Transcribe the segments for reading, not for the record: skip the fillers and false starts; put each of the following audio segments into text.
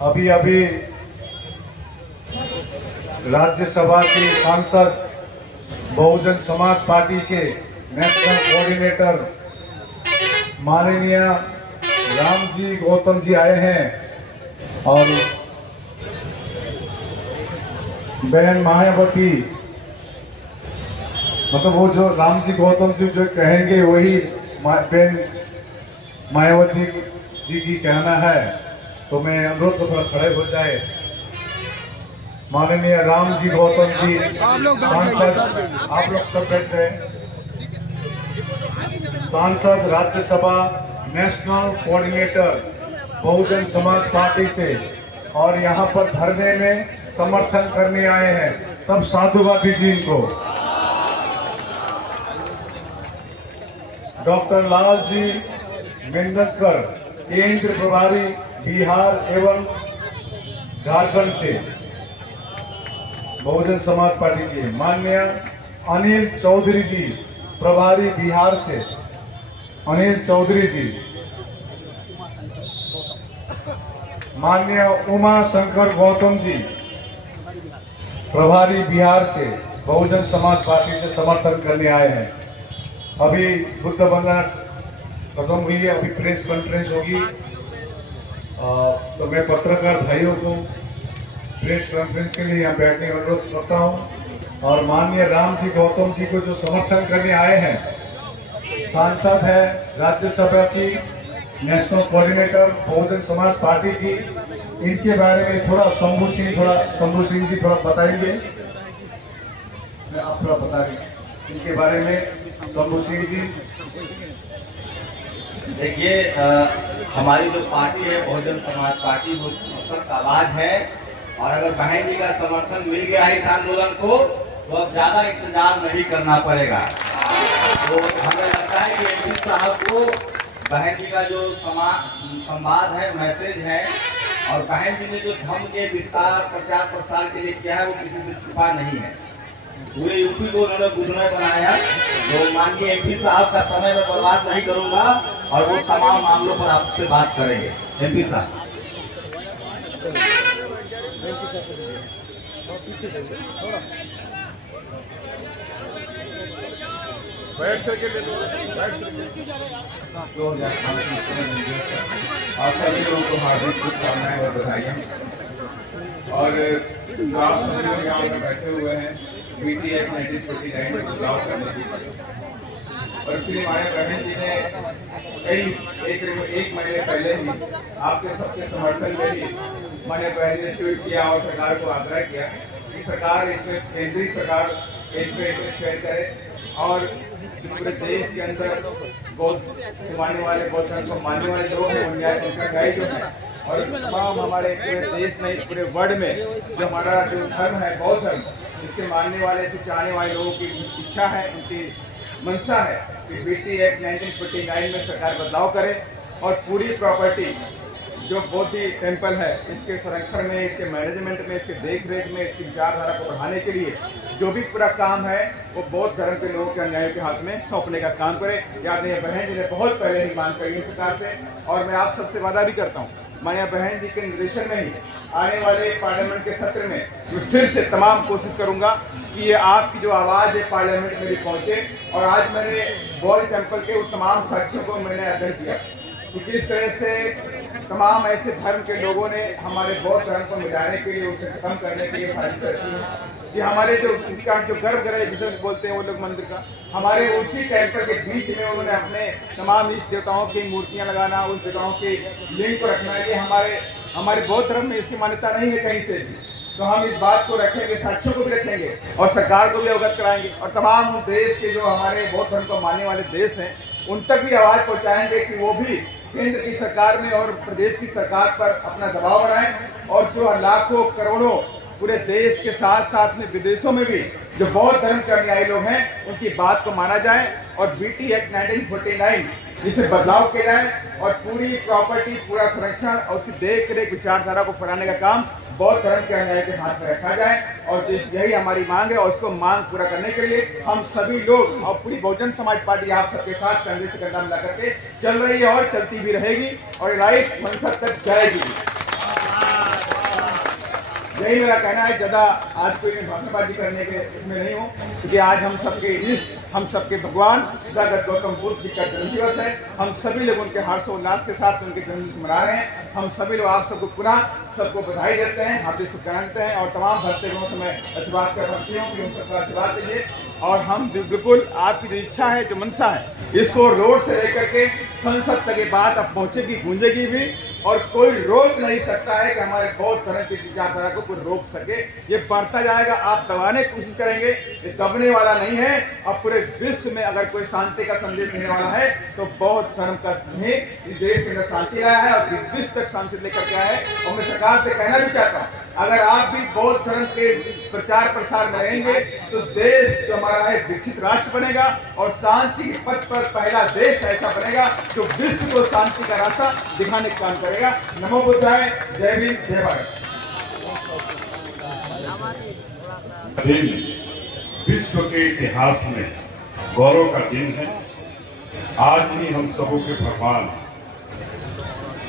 अभी अभी राज्यसभा के सांसद बहुजन समाज पार्टी के नेशनल कोऑर्डिनेटर माननीय रामजी गौतम जी आए हैं और बहन मायावती, मतलब वो जो रामजी गौतम जी जो कहेंगे वही बहन मायावती जी की कहना है। तो मैं अनुरोध को थोड़ा खड़े हो जाए। माननीय रामजी गौतम जी सांसद, आप लोग सब बैठ गए। सांसद Rajya Sabha national coordinator Bahujan Samaj party से और यहाँ पर धरने में समर्थन करने आए हैं, सब साधुवाद दीजिए इनको। डॉक्टर लालजी मेंदकर, केंद्र प्रभारी बिहार एवं झारखंड से बहुजन समाज पार्टी के। माननीय अनिल चौधरी जी, प्रभारी बिहार से अनिल चौधरी जी। माननीय उमा शंकर गौतम जी, प्रभारी बिहार से बहुजन समाज पार्टी से समर्थन करने आए हैं। अभी बुद्ध वंदना खत्म हुई है, अभी प्रेस कॉन्फ्रेंस होगी। तो मैं पत्रकार भाइयों को प्रेस कॉन्फ्रेंस के लिए यहाँ बैठने का अनुरोध करता हूँ। और माननीय रामजी गौतम जी को जो समर्थन करने आए हैं, सांसद है राज्यसभा की national coordinator Bahujan Samaj party की, इनके बारे में थोड़ा शंभू सिंह जी थोड़ा बताएंगे। आप थोड़ा बता दें इनके बारे में, शंभू सिंह जी। देखिए, हमारी जो पार्टी है बहुजन समाज पार्टी, वो सशक्त आवाज है और अगर बहन जी का समर्थन मिल गया है इस आंदोलन को तो अब ज्यादा इंतजार नहीं करना पड़ेगा। तो हमें लगता है कि एमपी साहब को बहन जी का जो संवाद है, मैसेज है, और बहन जी ने जो धर्म के विस्तार प्रचार प्रसार के लिए किया है वो किसी से छुपा नहीं है। पूरे यूपी को उन्होंने बुझने बनाया। तो माननीय एमपी साहब का समय मैं बर्बाद नहीं करूंगा और वो तमाम मामलों पर आपसे बात करेंगे। एमपी साहब बैठ करके ले लो, बैठ करके। आप सभी लोगों को हार्दिक शुभकामनाएं और बधाइयाँ। और आप सभी लोग यहाँ पर बैठे हुए हैं BT Act 1949 में बदलाव करने के लिए, और इसलिए हमारे बहन जी ने एक महीने पहले ही आपके सबके समर्थन में ही हमारे बहन जी ने ट्वीट किया और सरकार को आग्रह किया कि सरकार केंद्रीय सरकार इंटरेस्ट करे और पूरे देश के अंदर बौद्ध मानने वाले, बौद्ध धर्म को मानने वाले लोग हैं, उनका न्याय जो है, और तमाम हमारे पूरे देश में, पूरे वर्ल्ड में जो हमारा जो धर्म है बौद्ध धर्म, इसके मानने वाले, जो चाहने वाले लोगों की इच्छा है, उनकी मंशा है कि BT Act 1949 में सरकार बदलाव करे और पूरी प्रॉपर्टी जो बौद्ध टेम्पल है इसके संरक्षण में, इसके मैनेजमेंट में, इसके देख रेख में, इसकी विचारधारा को बढ़ाने के लिए जो भी पूरा काम है वो बौद्ध धर्म के लोगों के अन्याय के हाथ में सौंपने का काम करे। याद नहीं, बहन जी ने बहुत पहले ही मांग करी है सरकार से, और मैं आप सबसे वादा भी करता हूँ, मैं बहन जी के निर्देशन में ही आने वाले पार्लियामेंट के सत्र में मैं फिर से तमाम कोशिश करूंगा कि ये आपकी जो आवाज़ है पार्लियामेंट में भी पहुँचे। और आज मैंने बौद्ध टेम्पल के उन तमाम साक्ष्यों को मैंने अध्ययन किया कि किस तरह से तमाम ऐसे धर्म के लोगों ने हमारे बौद्ध धर्म को मिटाने के लिए, उसे खत्म करने के लिए साजिश रची है। कि हमारे जो उनका जो गर्भगृह जिसे बोलते हैं वो लोग मंदिर का, हमारे उसी टेम्पल के बीच में उन्होंने अपने तमाम इष्ट देवताओं की मूर्तियां लगाना, उस देवताओं के लिंग को रखना, ये हमारे बौद्ध धर्म में इसकी मान्यता नहीं है कहीं से भी। तो हम इस बात को रखेंगे, साक्ष्यों को भी रखेंगे और सरकार को भी अवगत कराएंगे, और तमाम देश के जो हमारे बौद्ध धर्म को मानने वाले देश हैं उन तक भी आवाज़ पहुँचाएंगे कि वो भी केंद्र की सरकार में और प्रदेश की सरकार पर अपना दबाव बनाएं, और जो लाखों करोड़ों पूरे देश के साथ साथ में विदेशों में भी जो बौद्ध धर्म के अनुयायी लोग हैं उनकी बात को माना जाए और BT Act 1949 जिसे बदलाव किया जाए और पूरी प्रॉपर्टी, पूरा संरक्षण और उसकी देख रेख विचारधारा को फैलाने का काम बौद्ध धर्म के अनुयायी के हाथ में रखा जाए। और यही हमारी मांग है, और उसको मांग पूरा करने के लिए हम सभी लोग और पूरी बहुजन समाज पार्टी आप सबके साथ कंधे से कंधा मिला करके चल रही है और चलती भी रहेगी और राइट मंशा तक जाएगी। यही मेरा कहना है। ज़्यादा आज कोई भाषणबाजी करने के इसमें नहीं हूँ, क्योंकि आज हम सबके इष्ट, हम सबके भगवान तथागत गौतम बुद्ध जी का जन्मदिवस है। हम सभी लोग उनके हर्षोल्लास के साथ उनके जन्मदिन मना रहे हैं। हम सभी लोग आप सबको पुनः सबको बधाई देते हैं, हार्दिक शुभकामनाएं देते हैं, और तमाम भक्तों से मैं आशीर्वाद कर सकती हूँ कि उन सबका आशीर्वाद दीजिए। और हम बिल्कुल आपकी जो इच्छा है, जो मनसा है, इसको रोड से लेकर के संसद तक ये बात अब पहुँचेगी, गूंजेगी भी, और कोई रोक नहीं सकता है कि हमारे बौद्ध धर्म की विचारधारा को कोई रोक सके। ये बढ़ता जाएगा, आप दबाने की कोशिश करेंगे, ये दबने वाला नहीं है। अब पूरे विश्व में अगर कोई शांति का संदेश देने वाला है तो बौद्ध धर्म का ही इस देश के अंदर शांति लाया है और विश्व तक शांति लेकर के आया है। और मैं सरकार से कहना भी चाहता हूँ, अगर आप भी बौद्ध धर्म के प्रचार प्रसार में रहेंगे तो देश जो हमारा है विकसित राष्ट्र बनेगा, और शांति के पथ पर पहला देश ऐसा बनेगा जो विश्व को शांति का रास्ता दिखाने का काम करेगा। नमो बुद्धाय, जय भीम, जय भारत। दिन विश्व के इतिहास में गौरव का दिन है। आज ही हम सबों के भगवान,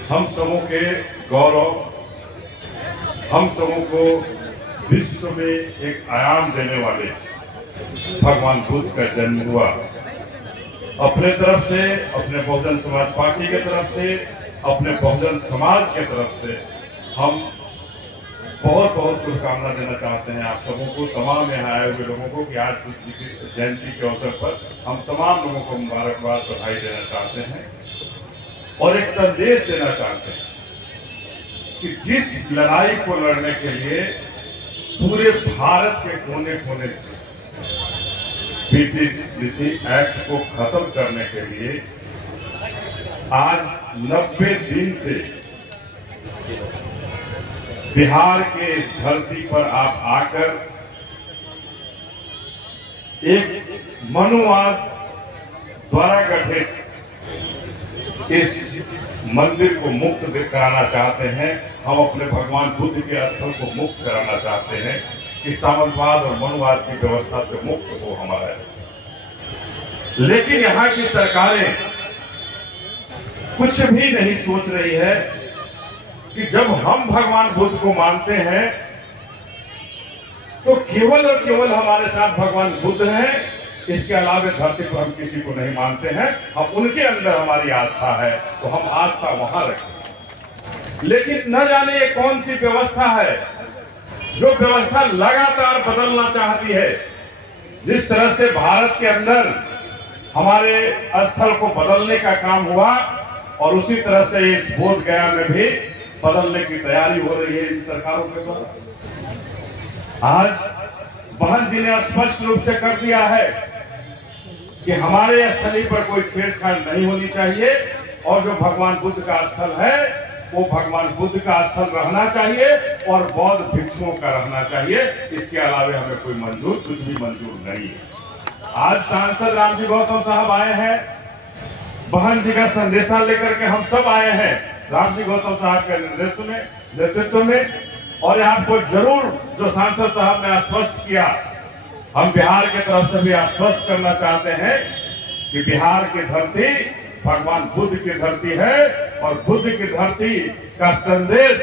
हम सबों के गौरव, हम सबों को विश्व में एक आयाम देने वाले भगवान बुद्ध का जन्म हुआ। अपने तरफ से, अपने बहुजन समाज पार्टी के तरफ से, अपने बहुजन समाज के तरफ से हम बहुत बहुत शुभकामना देना चाहते हैं आप सबों को, तमाम यहाँ आए हुए लोगों को, कि आज बुद्ध जी की जयंती के अवसर पर हम तमाम लोगों को मुबारकबाद, बधाई देना चाहते हैं और एक संदेश देना चाहते हैं कि जिस लड़ाई को लड़ने के लिए पूरे भारत के कोने कोने से पीटीसी एक्ट को खत्म करने के लिए आज 90 दिन से बिहार के इस धरती पर आप आकर एक मनुवाद द्वारा गठित इस मंदिर को मुक्त कराना चाहते हैं। हम अपने भगवान बुद्ध के स्थल को मुक्त कराना चाहते हैं कि सामंतवाद और मनुवाद की व्यवस्था से मुक्त हो हमारा। लेकिन यहाँ की सरकारें कुछ भी नहीं सोच रही है कि जब हम भगवान बुद्ध को मानते हैं तो केवल और केवल हमारे साथ भगवान बुद्ध हैं, इसके अलावा धरती पर हम किसी को नहीं मानते हैं। हम उनके अंदर हमारी आस्था है तो हम आस्था वहां रखें। लेकिन न जाने ये कौन सी व्यवस्था है जो व्यवस्था लगातार बदलना चाहती है। जिस तरह से भारत के अंदर हमारे स्थल को बदलने का काम हुआ और उसी तरह से इस बोध गया में भी बदलने की तैयारी हो रही है इन सरकारों के द्वारा। आज बहन जी ने स्पष्ट रूप से कर दिया है कि हमारे स्थली पर कोई छेड़छाड़ नहीं होनी चाहिए और जो भगवान बुद्ध का स्थल है वो भगवान बुद्ध का स्थल रहना चाहिए और बौद्ध भिक्षुओं का रहना चाहिए। इसके अलावा हमें कोई कुछ भी मंजूर नहीं है। आज सांसद रामजी गौतम साहब आए हैं, बहन जी का संदेशा लेकर के हम सब आए हैं रामजी गौतम साहब के नेतृत्व में। और आपको जरूर जो सांसद साहब ने आश्वस्त किया, हम बिहार की तरफ से भी आश्वस्त करना चाहते हैं कि बिहार की धरती भगवान बुद्ध की धरती है और बुद्ध की धरती का संदेश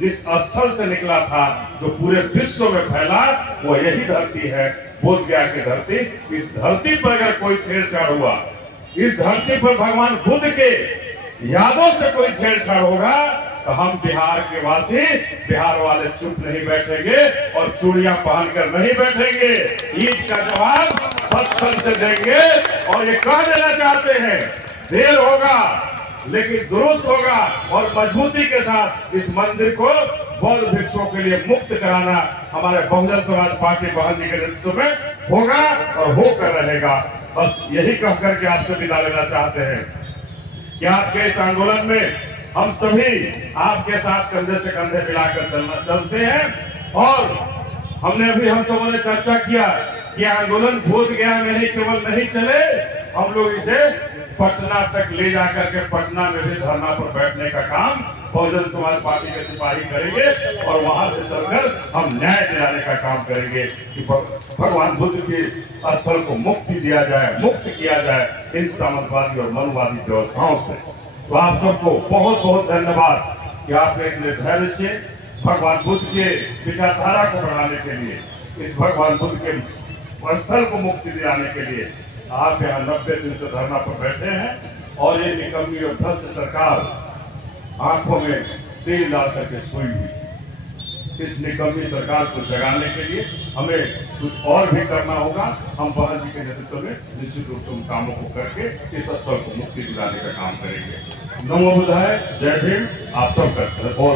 जिस स्थल से निकला था जो पूरे विश्व में फैला वो यही धरती है, बोध गया की धरती। इस धरती पर अगर कोई छेड़छाड़ हुआ, इस धरती पर भगवान बुद्ध के यादों से कोई छेड़छाड़ होगा तो हम बिहार के वासी, बिहार वाले चुप नहीं बैठेंगे और चूड़ियां पहनकर नहीं बैठेंगे। ईद का जवाब पत्थर से देंगे और ये कह देना चाहते हैं देर होगा लेकिन दुरुस्त होगा और मजबूती के साथ इस मंदिर को बौद्ध भिक्षुओं के लिए मुक्त कराना हमारे बहुजन समाज पार्टी बहन जी के नेतृत्व में होगा और होकर रहेगा। बस यही कह करके आपसे विदा लेना चाहते हैं कि आपके इस आंदोलन में हम सभी आपके साथ कंधे से कंधे मिलाकर चलते हैं। और हमने अभी हम सबों ने चर्चा किया कि आंदोलन बोध गया में ही केवल नहीं चले, हम लोग इसे पटना तक ले जाकर के पटना में भी धरना पर बैठने का काम बहुजन समाज पार्टी के सिपाही करेंगे और वहां से चलकर हम न्याय दिलाने का काम करेंगे कि भगवान बुद्ध के स्थल को मुक्ति दिया जाए, मुक्त किया जाए इन सामंतवादी और मनुवादी व्यवस्थाओं से। तो आप सबको बहुत बहुत धन्यवाद कि आपने इतने धैर्य से भगवान बुद्ध के विचारधारा को बढ़ाने के लिए, इस भगवान बुद्ध के स्थल को मुक्ति दिलाने के लिए आप यहाँ 90 दिन से धरना पर बैठे हैं। और ये निकम्मी और भ्रष्ट सरकार आंखों में तेल डाल करके सोई हुई। इस निकम्मी सरकार को जगाने के लिए हमें कुछ और भी करना होगा। हम बहन जी के नेतृत्व में निश्चित रूप से उन कामों को करके इस स्थल को मुक्ति दिलाने का काम करेंगे। नमो बुद्धाय, जय भीम। आप सब करते हैं। बहुत